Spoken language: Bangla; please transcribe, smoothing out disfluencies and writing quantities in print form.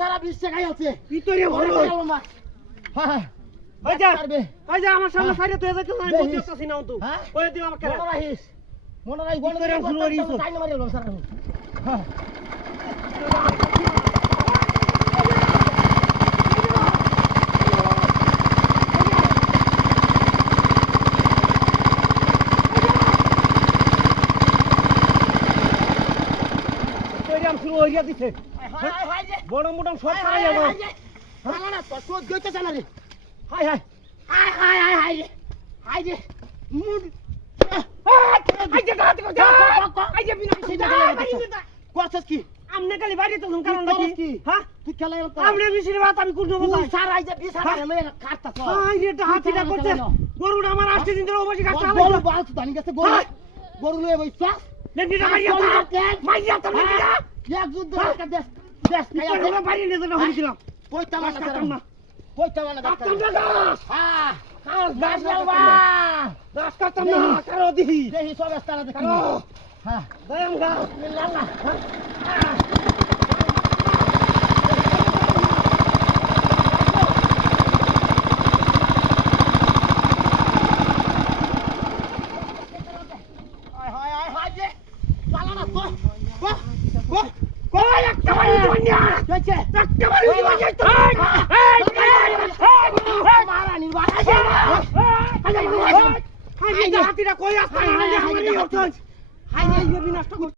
সারা বিশ্বে খাই আছে আমার সামনে সাইডে তুই যাচ্ছিস আমি বলতে পারছি না তো ওই দিও আমাকে মনে রাখিস গণতন্ত্র শুরু করিস তাই না মারিও স্যার হ্যাঁ শুরু হইয়া দিছে বড় মোটা সব পারা যাবে না তো তো গইতেছ না রে high high high high high high high যে মুড হাই যে গাতে গো হাই যে বিনা সেটা করছস কি আমনে খালি বাইরে তো কারণ নাকি হ্যাঁ তুই খেলাই আমনে মিশির বাত আমি কোন জন্য তুই সার আই যে বিছানা লয়ে কাটতাছ হাই রে হাতিটা করতে গরুটা আমার 8 দিন ধরে ওবাসি কাটতে হবে গরু বাল তো দানি গেছে গরু লয়ে বইছস নেবিটা মাইয়া তো নেবিটা এক যুদ্ধ একটা দেশ খাইয়া দেব বাইরে নিয়ে যাওয়া হইছিলাম কইতা মানা না কইতা মানা হ্যাঁ গাছ লালবা গাছ কাটতাম না কারো দিহি দেহি সব স্থানে দেখি হ্যাঁ দয়াম গা লাল্লা হাতিটা কই আসছে